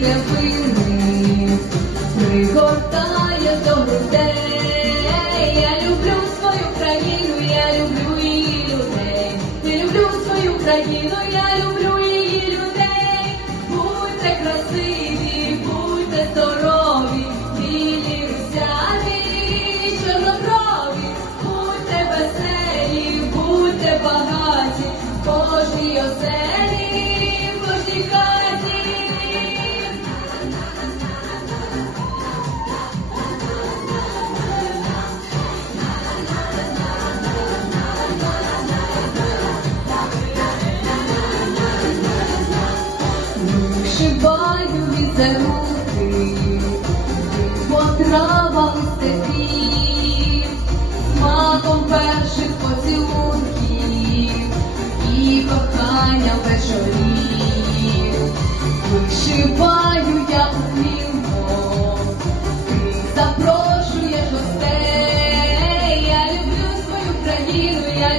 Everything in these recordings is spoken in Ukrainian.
Я люблю свою країну, я люблю її людей, я люблю свою країну. я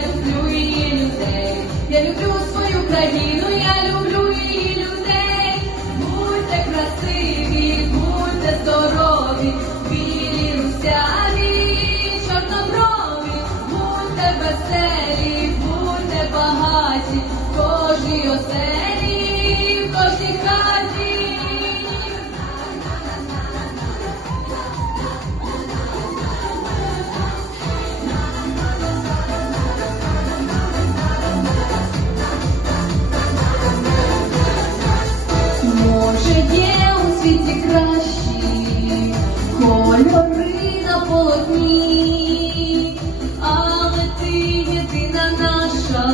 люблю і людей, я люблю свою країну, я люблю її людей, будьте красиві, будьте здорові, білі русяві, чорноброві, будьте веселі, будьте багаті, кожній оселі. гори на полотні, але ти єдина наша,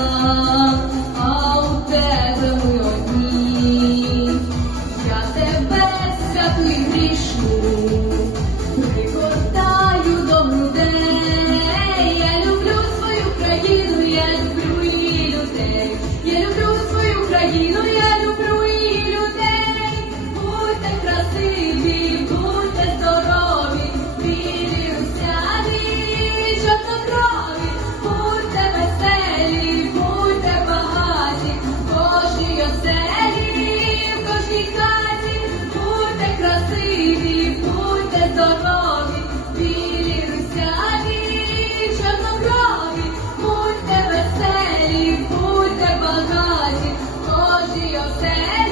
а у тебе ми одні. Я тебе святу святий грішну. Будьте веселі, будьте багаті, Божі оселі.